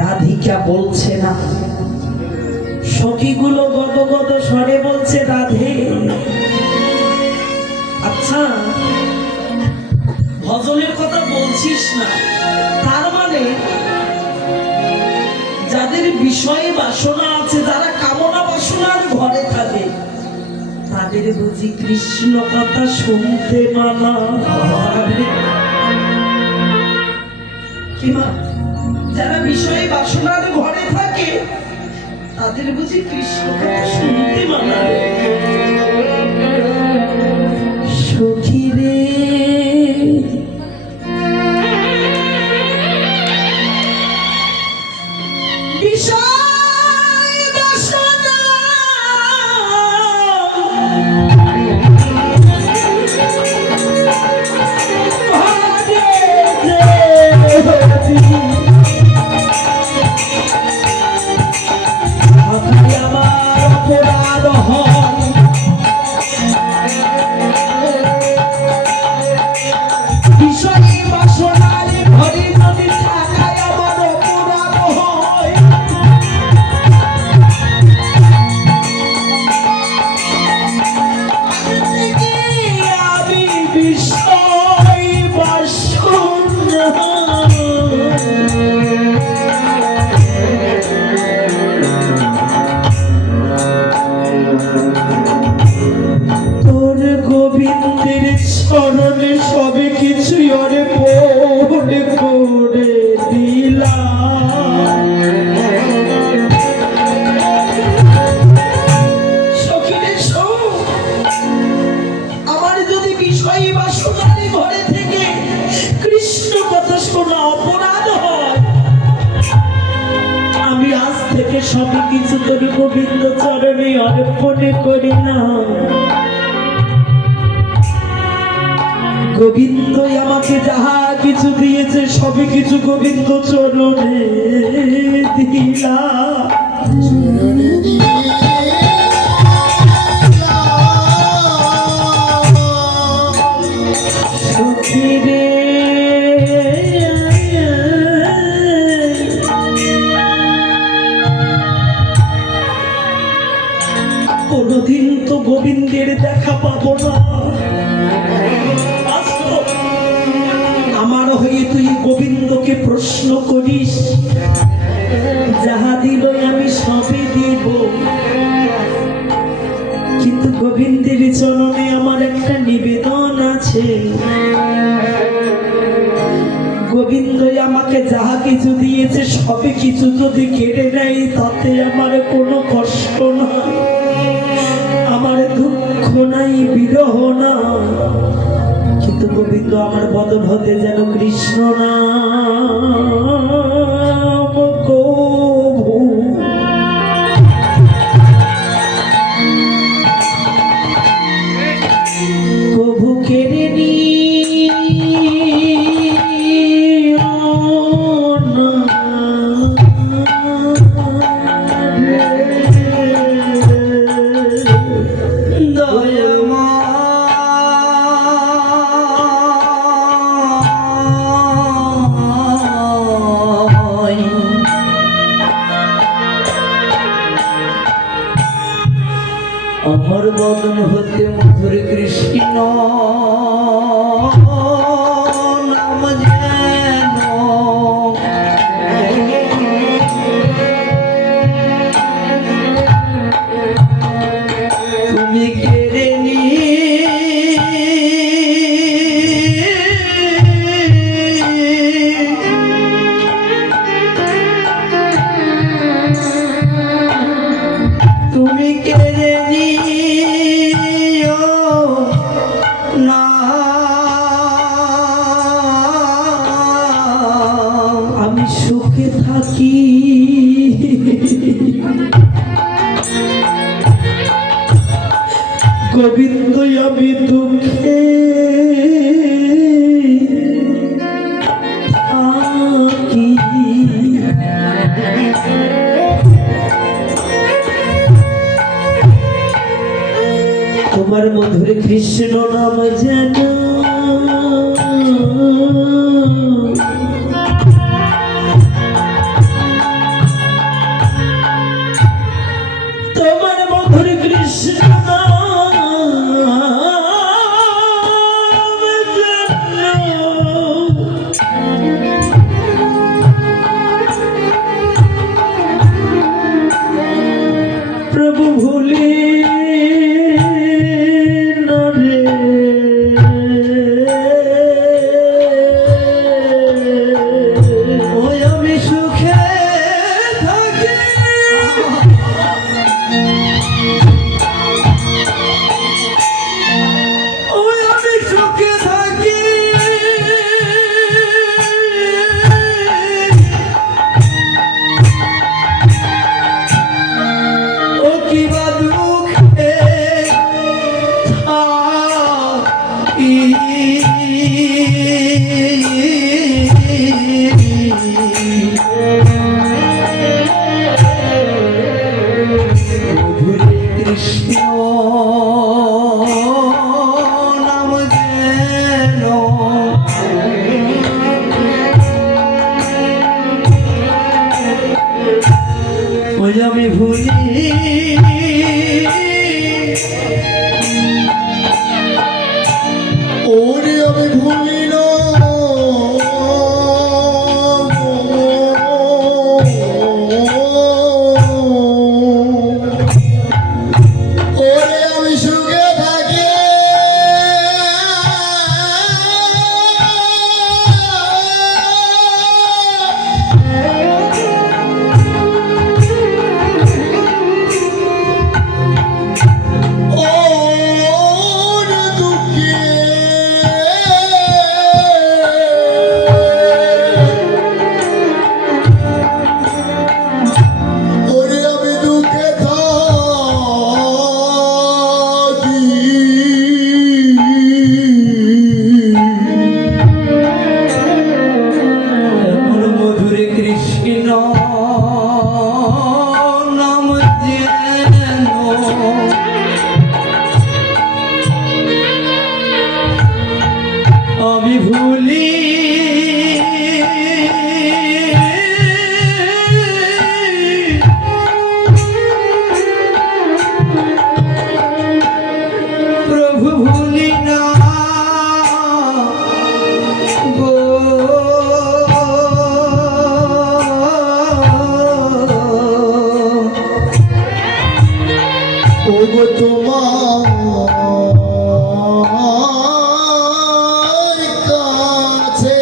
রাধিকা বলছে না, সখীগুলো গদগদ স্বরে বলছে রাধে। আচ্ছা, ভজনের কথা বলছিস না, তার মানে যাদের বিষয়ে বাসনা আছে, যারা কামনা বাসনার ঘরে থাকে, তাদের বুঝি কৃষ্ণ কথা শুনতে মানা? কিংবা যারা বিষয়ে বাসনার ঘরে থাকে, তাদের বুঝি কৃষ্ণ কথা শুনতে মানা? সখী রে, বিষয় বাসনা চরণে সবে কিছু ওরে পড়ে করে দিলাম। সখীরে শোন, আমার যদি বিষয় বাসনার ঘরে থেকে কৃষ্ণ কথা শোনা অপরাধ হয়, আমি আজ থেকে সবে কিছু তোর গোবিন্দ চরণে অর্পণে করি না। গোবিন্দই আমাকে যাহা কিছু দিয়েছে, সবই কিছু গোবিন্দ চরণে দিলাম। সখী রে, কোনদিন তো গোবিন্দের দেখা পাবো না, আমার হয়ে তুই গোবিন্দকে প্রশ্ন করিস, যাহা দিল আমি সবই দিব, কিন্তু গোবিন্দের চরণে আমার একটা নিবেদন আছে। গোবিন্দই আমাকে যাহা কিছু দিয়েছে, সবই কিছু যদি কেড়ে নেয়, তাতে আমার কোনো কষ্ট নাই, আমার দুঃখ নাই, বিরহ না, কিন্তু গোবিন্দ আমার বদন হতে যেন কৃষ্ণ নাম কভু কেড়ে নি আমার বদন হতে মধুর কৃষ্ণ নাম যেন তুমি কেড়ে নি, তুমি কেড়ে নি না, আমি সুখে থাকি, গোবিন্দই আমি দুঃখে থাকি। তোমার মধুর কৃষ্ণ নাম যেন মধুরে কৃষ্ণ নাম যেন ওই আমি ভুলি ওরে আমি ভুলি না ওরে আমি সুখে থাকি ওরে দুঃখে ওরে আমি দুঃখে থাকি এমন মধুরে কৃষ্ণ নাম যেন আমি ভুলি প্রভু ভুলি না গো ওগো তোমার কাছে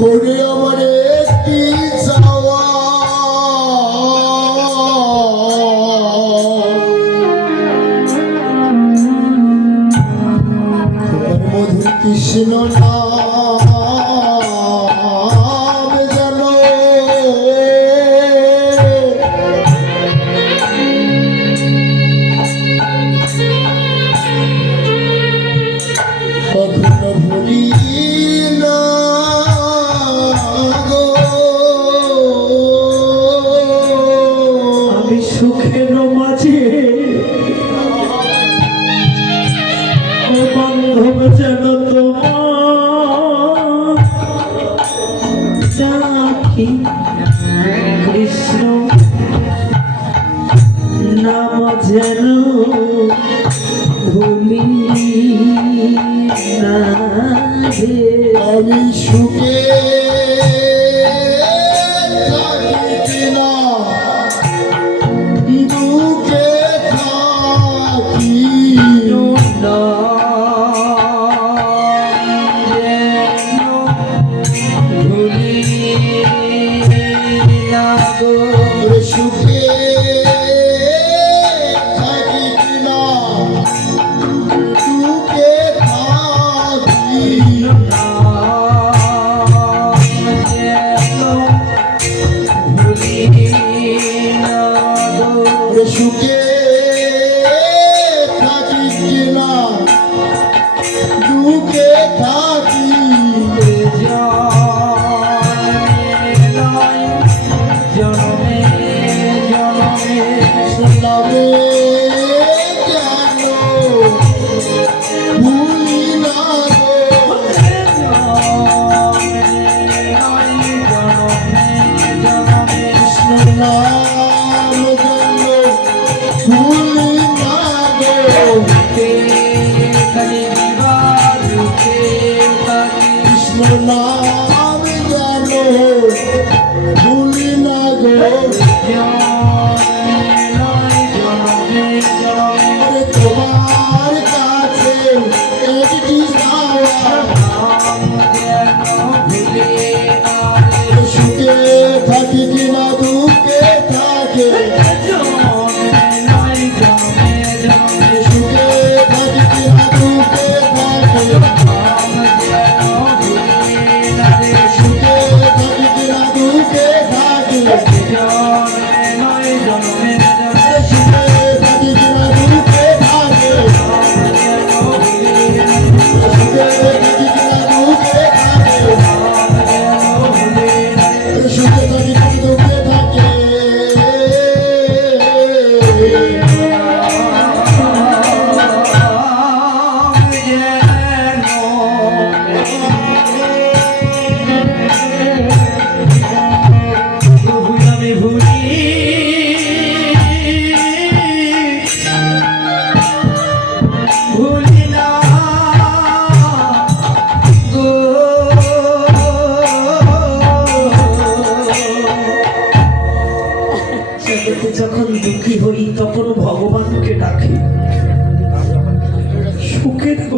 ওরে আমার একটি চাওয়া তোমার মধুর কৃষ্ণ নাম যেন কখনো ভুলি না গো আমি সুখের মাঝে ও বান্ধব যেন তোমার ডাকি কৃষ্ণ নাম যেন ভুলি না রে। আমি সুখে থাকি কিনা দুঃখে থাকি ওরে সুখে থাকি কিনা দুঃখে থাকি ওরে সুখে থাকি কিনা দুঃখে থাকি নামে কেন ভুলি না কৃষ্ণ নাম যেন ভুলি না কৃষ্ণ নাম যেন ভুলি না গো ওরে তোমার কাছে একটি চাওয়া সুখে থাকি কিনা দুঃখে থাকে সুখে থাকি কিনা দুঃখে থাকে সুখে থাকি কিনা দুঃখে থাকে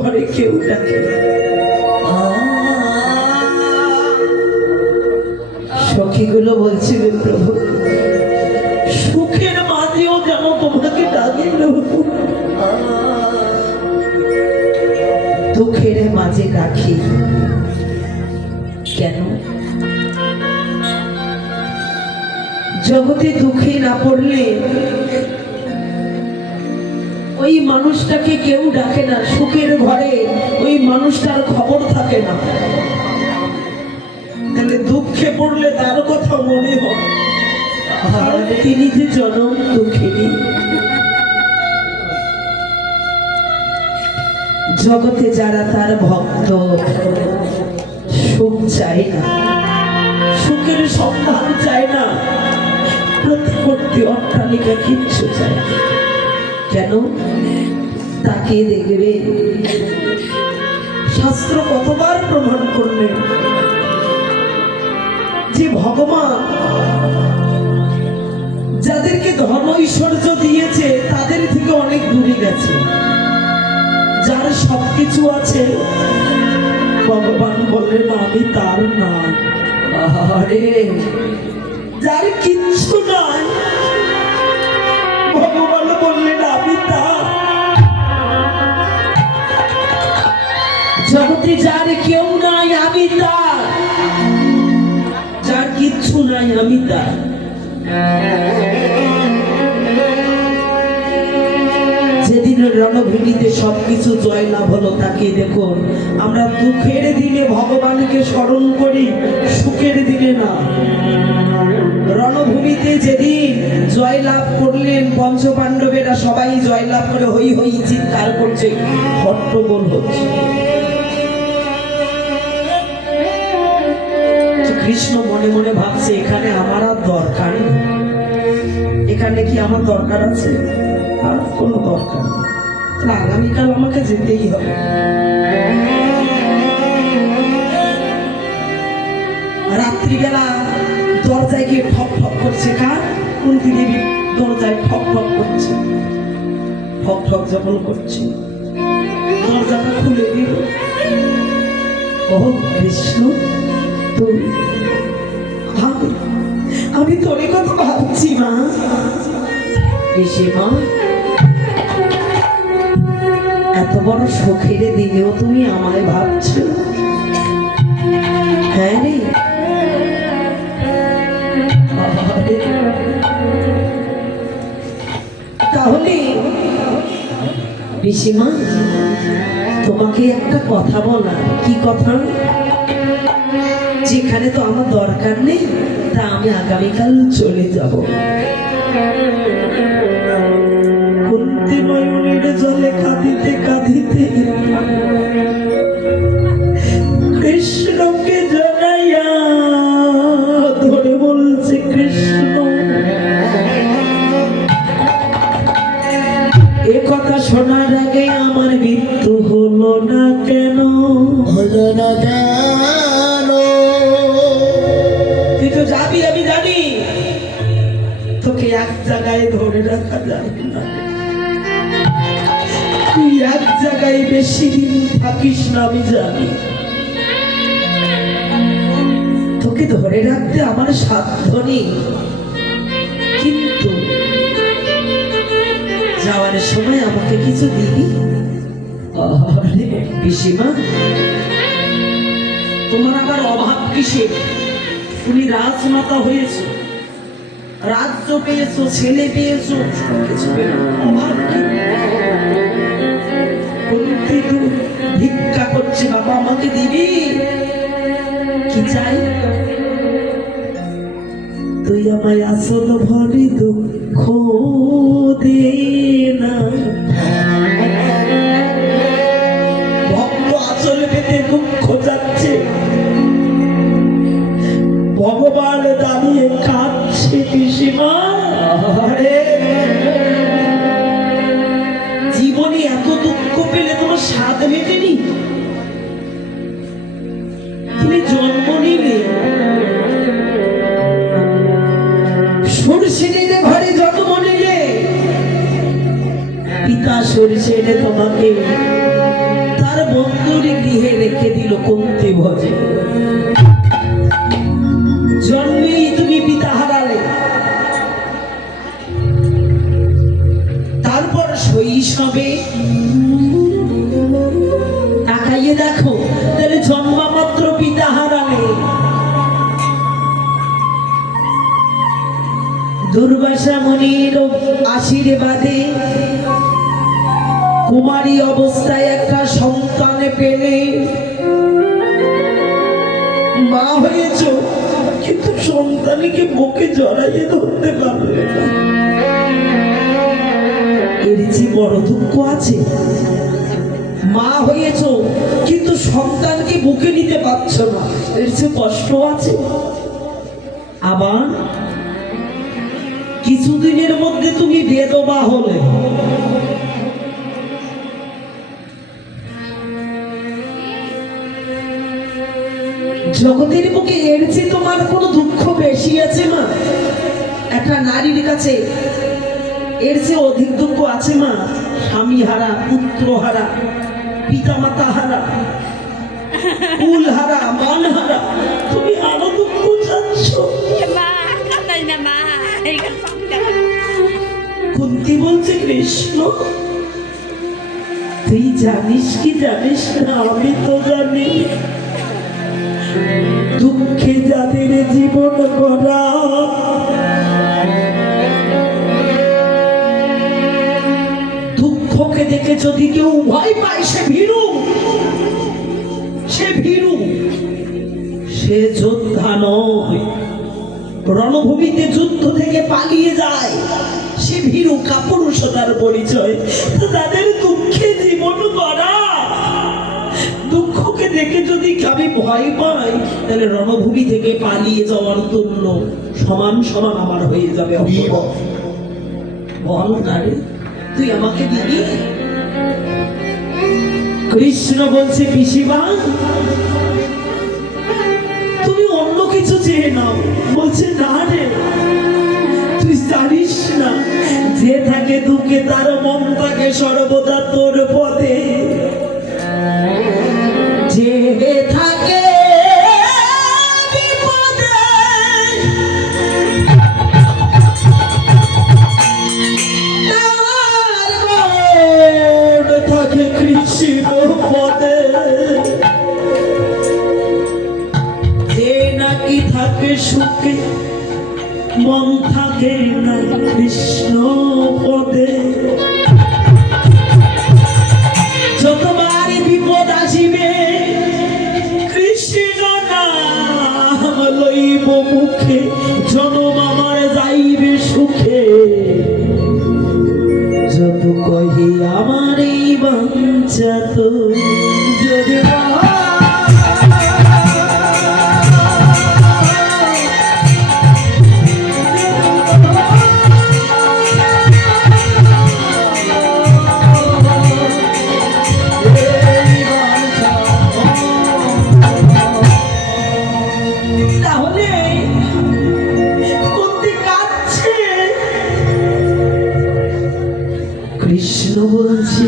ঘরে কেউ ডাকে না। সখীগুলো বলছে রে প্রভু, সুখের মাঝেও যেন তোমাকে ডাকে প্রভু, দুঃখের মাঝে ডাকি কেন? জগতে দুঃখে না পড়লে ওই মানুষটাকে কেউ ডাকে না, সুখের ঘরে ওই মানুষটার খবর থাকে না। তাহলে দুঃখে পড়লে তার কথা মনে হয়, কারণ তিনি যে জনম দুঃখিনী। জগতে যারা তার ভক্ত সুখ চায় না, সুখের সন্ধান চায় না, প্রতিপত্তি অট্টালিকা কিচ্ছু চায় না। কেন? তাকে দেখবে শাস্ত্র কতবার প্রমাণ করলেন যে ভগবান যাদেরকে ধন ঐশ্বর্য দিয়েছে তাদের থেকে অনেক দূরে গেছে। যার সবকিছু আছে ভগবান বললেন আমি তার না। আরে যার কিচ্ছু নাই ভগবান বললেন আমি তার। জগতে যার কেউ নাই আমি তার, যার কিচ্ছু নাই আমি তার। যেদিন রণভূমিতে সবকিছু জয়লাভ হলো তাকে দেখুন। আমরা দুঃখের দিনে ভগবানকে স্মরণ করি, সুখের দিনে না। রণভূমিতে যেদিন জয়লাভ করলেন পঞ্চপাণ্ডবেরা, সবাই জয়লাভ করে হই হই চিৎকার করছে, হট্টগোল হচ্ছে। কৃষ্ণ মনে মনে ভাবছে এখানে আমার আর দরকার নেই, এখানে কি আমার দরকার আছে? আর কোনো দরকার নেই। আগামীকাল আমাকে যেতেই হবে। রাত্রিবেলা দরজায় গিয়ে ঠক ঠক করছে। কার? কুন্তী দেবী দরজায় ঠক ঠক করছে। ঠক ঠক যখন করছে দরজাটা খুলে দিল। ও কৃষ্ণ, তুমি? আমি তোর কথা ভাবছি মা। মা, এত বড় সুখের দিনেও তুমি আমায় ভাবছো? হ্যাঁ রে। তাহলে পিসিমা তোমাকে একটা কথা বলা। কি কথা? যেখানে তো আমার দরকার নেই তা আমি আগামীকাল চলে যাব। কুন্তী নয়নের জলে কাঁদিতে কাঁদিতে কৃষ্ণকে জানাইয়া ধরে বলছে, কৃষ্ণ এ কথা শোনার আগে আমার মৃত্যু হলো না কেন? হলো না কেন? তুই তো যাবি, আমি জানি। তোকে এক জায়গায় ধরে রাখা যায় না। তুই এক জায়গায় বেশি দিন থাকিস না, আমি জানি। তোকে ধরে রাখতে আমার সাধ্য নেই, কিন্তু যাওয়ার সময় আমাকে কিছু দিবি? পিসিমা, তোমার আবার অভাব কিসের? তুমি রাজমাতা হয়েছো, রাজ্য পেয়েছো, ছেলে পেয়েছো, সবকিছু অভাব কি? কুন্তী তো ভিক্ষা করছে, বাবা আমাকে দিবি? কি চাই? তুই আমায় আসল ভরে দুঃখ দে না। ভক্ত আসল পেতে দুঃখ যাচ্ছে, ভগবান দাঁড়িয়ে কাঁদছে। পিসিমা, জীবনে এত দুঃখ পেলে তোমার স্বাদ মেটেনি? তুমি জন্ম নিলে সরষে নিলে ঘরে জন্ম নিলে, পিতা সরষে এনে তোমাকে তার তার বন্ধুর গৃহে রেখে দিল কুন্তি ভজে। জন্মেই তুমি পিতা হারালে, তারপর শৈশবে তাকাইয়ে দেখো, তাহলে জন্ম মাত্র পিতা হারালে। দুর্বাসা মুনির আশীর্বাদে কুমারী অবস্থায় একটা সন্তান পেলে, মা হয়েছ কিন্তু সন্তানকে বুকে জড়াইয়ে ধরতে পারলে না। এর যে বড় দুঃখ আছে, মা হয়েছ কিন্তু সন্তানকে বুকে নিতে পারছ না, এর যে কষ্ট আছে। আবার কিছুদিনের মধ্যে তুমি বেদবা হলে, জগতের বুকে এর চেয়ে তোমার কোনো দুঃখ বেশি আছে মা? একটা নারীর কাছে এর চেয়ে অধিক দুঃখ আছে মা? স্বামী হারা, পুত্র হারা, পিতা মাতা হারা, কুল হারা, মান হারা, তুমি আরো দুঃখ চাচ্ছ? কুন্তি বলছে, কৃষ্ণ তুই জানিস কি জানিস না? আমি তো জানি, দুঃখে যাদের জীবন গড়া, দুঃখকে দেখে যদি কেউ ভয় পায়, সে ভীরু, সে ভীরু, সে যোদ্ধা নয়। রণভূমিতে যুদ্ধ থেকে পালিয়ে যায়, সে ভীরু, কাপুরুষতার পরিচয়। তাদের দুঃখে জীবন গড়া, দুঃখকে দেখে যদি আমি ভয় পাই, তাহলে রণভূমি থেকে পালিয়ে যাওয়ার তুল্য, সমান সমান আমার হয়ে যাবে। বল তারে, তুই আমাকে দিবি? কৃষ্ণ বলছে, পিসিমা তুমি অন্য কিছু চেয়ে নাও। বলছে, না রে, তুই জানিস না, যে থাকে দুঃখে তার মন থাকে সর্বদা তোর পদে। যে থাকে বিপদে তার মন থাকে কৃষ্ণ পদে। যে নাকি থাকে সুখে মন থাকে না কৃষ্ণ পদে। যতবার বিপদ আসিবে কৃষ্ণ নাম লইব মুখে, জনম আমার যাইবে সুখে। যত কহি আমার এই বাঞ্ছা তো যদি কৃষ্ণ বলছে,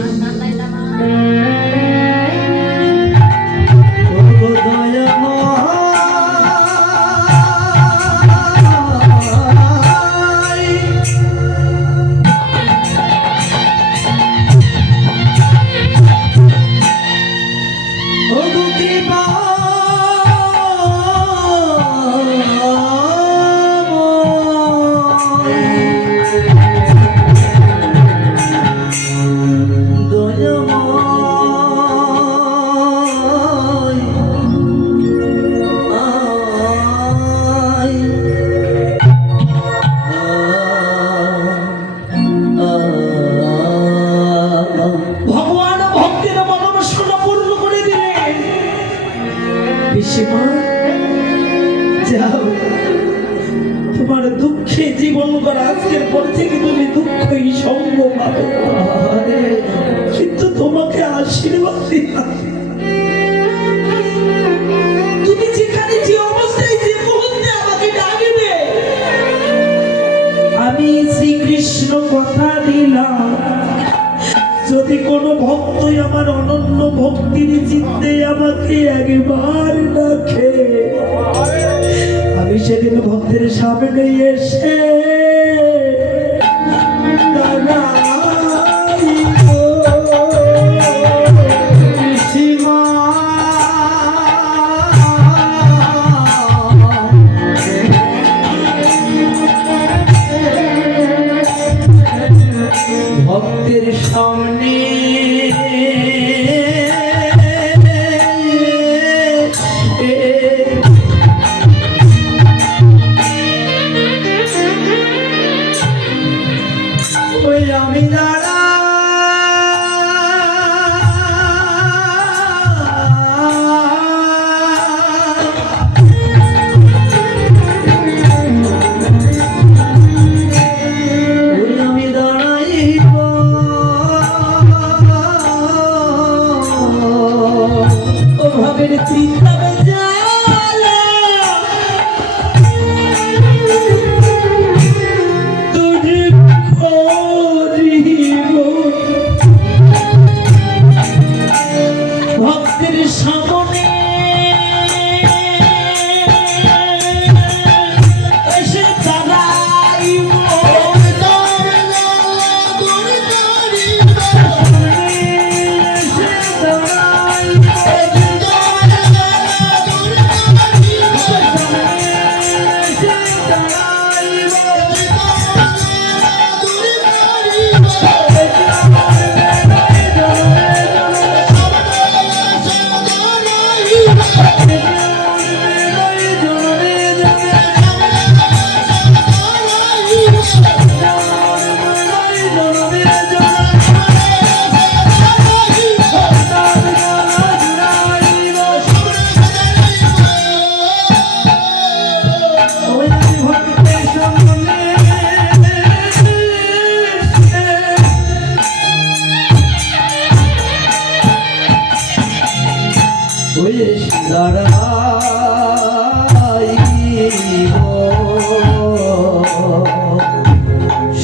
পিসিমা যাও, তোমার দুঃখে জীবন করা, আজকের পর থেকে তুমি দুঃখই সঙ্গ পাবে। কিন্তু তোমাকে আশীর্বাদ দিলাম, তুমি যেখানে যে অবস্থায় যে মুহূর্তে আমাকে ডাকবে, আমি শ্রীকৃষ্ণ কথা দিলাম, যদি কোনো ভক্ত ভক্তই আমার অনন্য ভক্তির চিত্তে আমাকে একবার ডাকে, আমি সেদিন ভক্তের সামনে এসে ভক্তের সামনে ওই আমি দাঁড়া ভবের চিন্তা বেজালা তুঝ করিব ভক্তের সামনে এসে দাঁড়াইব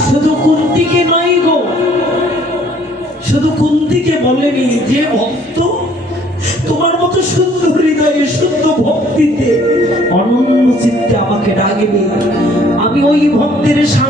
শুধু কুন্তিকে নয় গো, শুধু কুন্তিকে বলেনি, যে ভক্ত তোমার মতো সুন্দর হৃদয়ে শুদ্ধ ভক্তিতে অনন্য চিত্তে আমাকে ডাকবে, আমি ওই ভক্তের সামনে